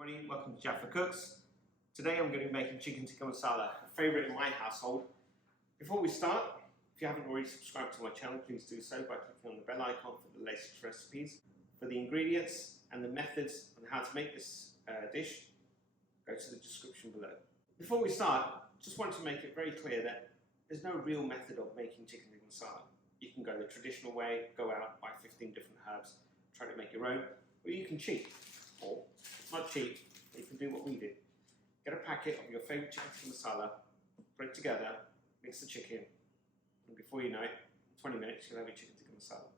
everybody, welcome to Jaffa Cooks. Today I'm going to be making chicken tikka masala, a favourite in my household. Before we start, if you haven't already subscribed to my channel, please do so by clicking on the bell icon for the latest recipes. For the ingredients and the methods on how to make this dish, go to the description below. Before we start, just want to make it very clear that there's no real method of making chicken tikka masala. You can go the traditional way, go out, buy 15 different herbs, try to make your own, or you can cheat. Or, not cheat, you can do what we did. Get a packet of your favourite chicken tikka masala, put it together, mix the chicken, and before you know it, in 20 minutes you'll have your chicken tikka masala.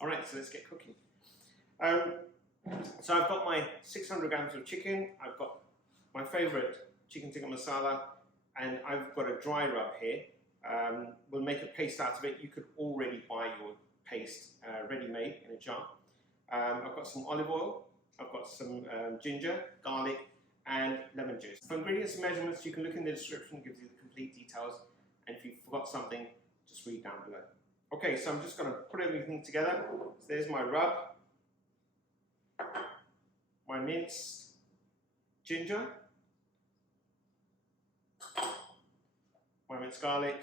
Alright, so let's get cooking. So I've got my 600 grams of chicken, I've got my favourite chicken tikka masala, and I've got a dry rub here. We'll make a paste out of it. You could already buy your paste ready-made in a jar. I've got some olive oil, I've got some ginger, garlic, and lemon juice. For ingredients and measurements, you can look in the description, it gives you the complete details, and if you forgot something, just read down below. Okay, so I'm just going to put everything together. So there's my rub, my minced ginger, my minced garlic,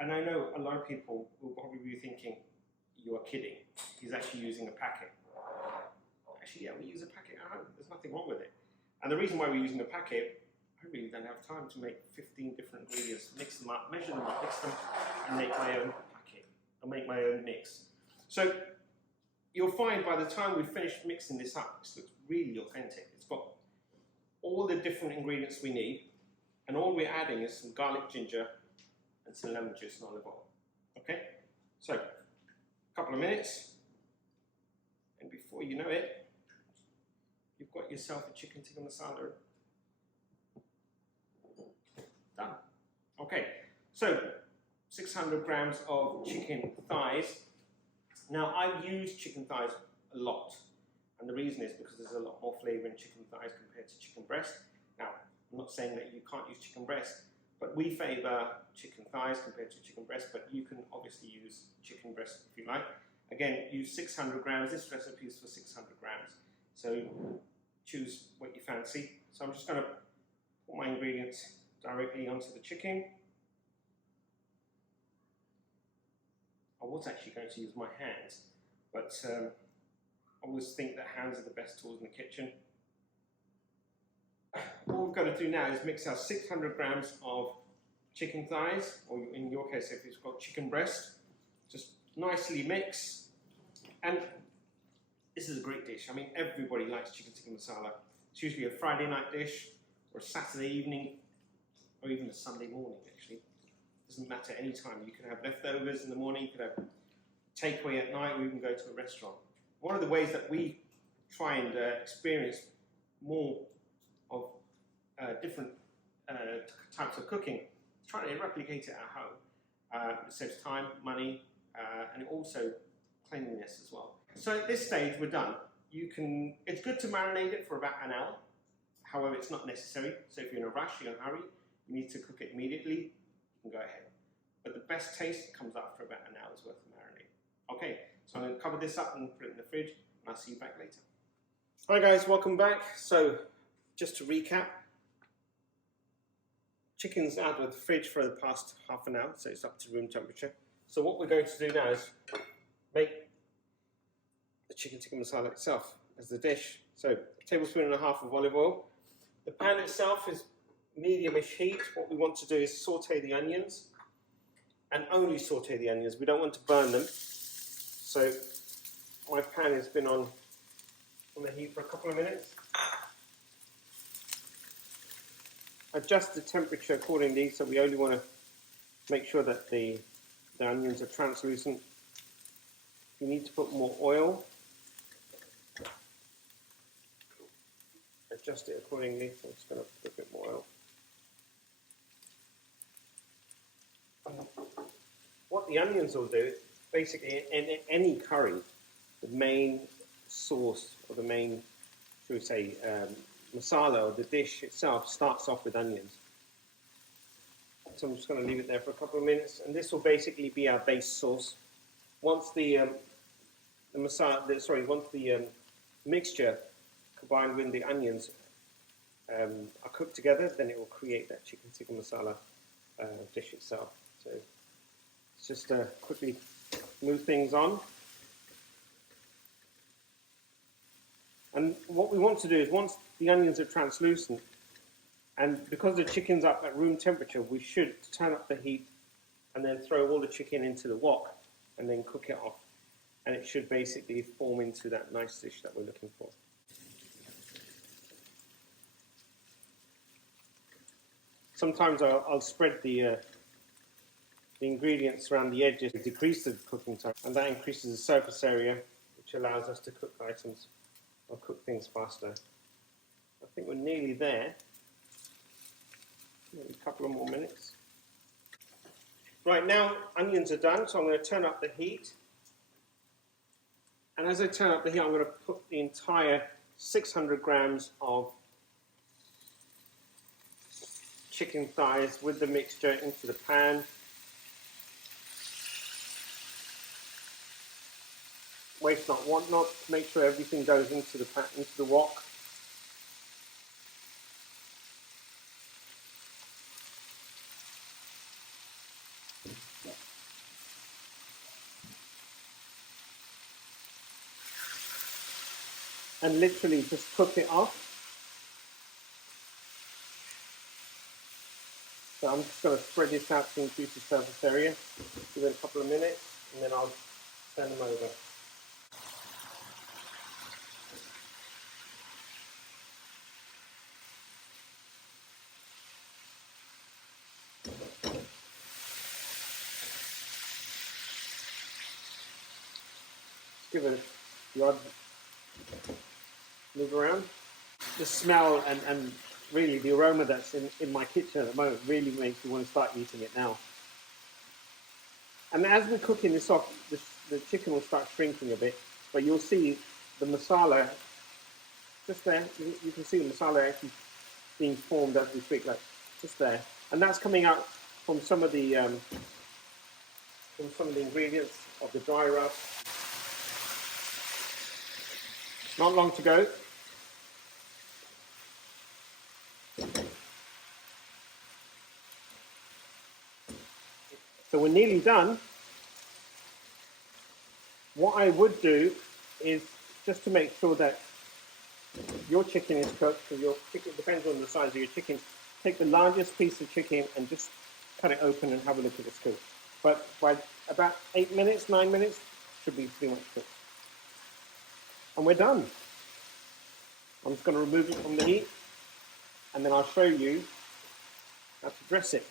and I know a lot of people will probably be thinking, you are kidding, he's actually using a packet. Actually, yeah, we use a packet at home, there's nothing wrong with it. And the reason why we're using a packet, I really don't have time to make 15 different ingredients, mix them up, measure them up, mix them, and make my own packet, or make my own mix. So, you'll find by the time we've finished mixing this up, this looks really authentic. It's got all the different ingredients we need, and all we're adding is some garlic, ginger, and some lemon juice and olive oil. Okay? So, a couple of minutes, and before you know it, you've got yourself a chicken tikka masala done. Okay, so 600 grams of chicken thighs. Now, I've used chicken thighs a lot, and the reason is because there's a lot more flavour in chicken thighs compared to chicken breast. Now, I'm not saying that you can't use chicken breast, but we favour chicken thighs compared to chicken breast, but you can obviously use chicken breast if you like. Again, use 600 grams. This recipe is for 600 grams, so choose what you fancy. So I'm just going to put my ingredients directly onto the chicken. I was actually going to use my hands, but I always think that hands are the best tools in the kitchen. All we've got to do now is mix our 600 grams of chicken thighs, or in your case if it's got chicken breast, just nicely mix. And this is a great dish. I mean, everybody likes chicken tikka masala. It's usually a Friday night dish, or a Saturday evening, or even a Sunday morning actually. Doesn't matter any time. You can have leftovers in the morning, you could have takeaway at night, or even go to a restaurant. One of the ways that we try and experience more of different types of cooking is trying to replicate it at home. It saves time, money, and also cleanliness as well. So at this stage we're done. It's good to marinate it for about an hour. However, it's not necessary. So if you're in a rush, you're in a hurry, you need to cook it immediately, you can go ahead. But the best taste comes after about an hour's worth of marinade. Okay, so I'm going to cover this up and put it in the fridge, and I'll see you back later. Hi guys, welcome back. So, just to recap, chicken's out of the fridge for the past half an hour, so it's up to room temperature. So what we're going to do now is make the chicken tikka masala itself as the dish. So, a tablespoon and a half of olive oil. The pan itself is medium-ish heat. What we want to do is saute the onions, and only saute the onions. We don't want to burn them. So my pan has been on the heat for a couple of minutes. Adjust the temperature accordingly, so we only want to make sure that the onions are translucent. You need to put more oil. Adjust it accordingly, so I'm just going to put a bit more oil. What the onions will do, basically in any curry, the main sauce or the main, should we say, masala or the dish itself starts off with onions. So I'm just going to leave it there for a couple of minutes, and this will basically be our base sauce. once the mixture combined with the onions are cooked together, then it will create that chicken tikka masala dish itself. So let's just quickly move things on. And what we want to do is, once the onions are translucent, and because the chicken's up at room temperature, we should turn up the heat and then throw all the chicken into the wok and then cook it off. And it should basically form into that nice dish that we're looking for. Sometimes I'll spread the ingredients around the edges to decrease the cooking time, and that increases the surface area, which allows us to cook items or cook things faster. I think we're nearly there. Maybe a couple of more minutes. Right, now onions are done, so I'm going to turn up the heat. And as I turn up the heat, I'm going to put the entire 600 grams of chicken thighs with the mixture into the pan. Waste not, want not. Make sure everything goes into the pan, into the wok. And literally just cook it off. So I'm just going to spread this out to increase the surface area. Give it a couple of minutes, and then I'll turn them over. Give it the odd move around. The smell and really the aroma that's in my kitchen at the moment really makes me want to start eating it now. And as we're cooking this off, the chicken will start shrinking a bit, but you'll see the masala just there. You can see the masala actually being formed as we speak, like just there, and that's coming out from some of the ingredients of the dry rub. Not long to go. So we're nearly done. What I would do is, just to make sure that your chicken is cooked, because your chicken depends on the size of your chicken, take the largest piece of chicken and just cut it open and have a look at it's cooked. But by about 8 minutes, 9 minutes, should be pretty much cooked. And we're done. I'm just going to remove it from the heat, and then I'll show you how to dress it.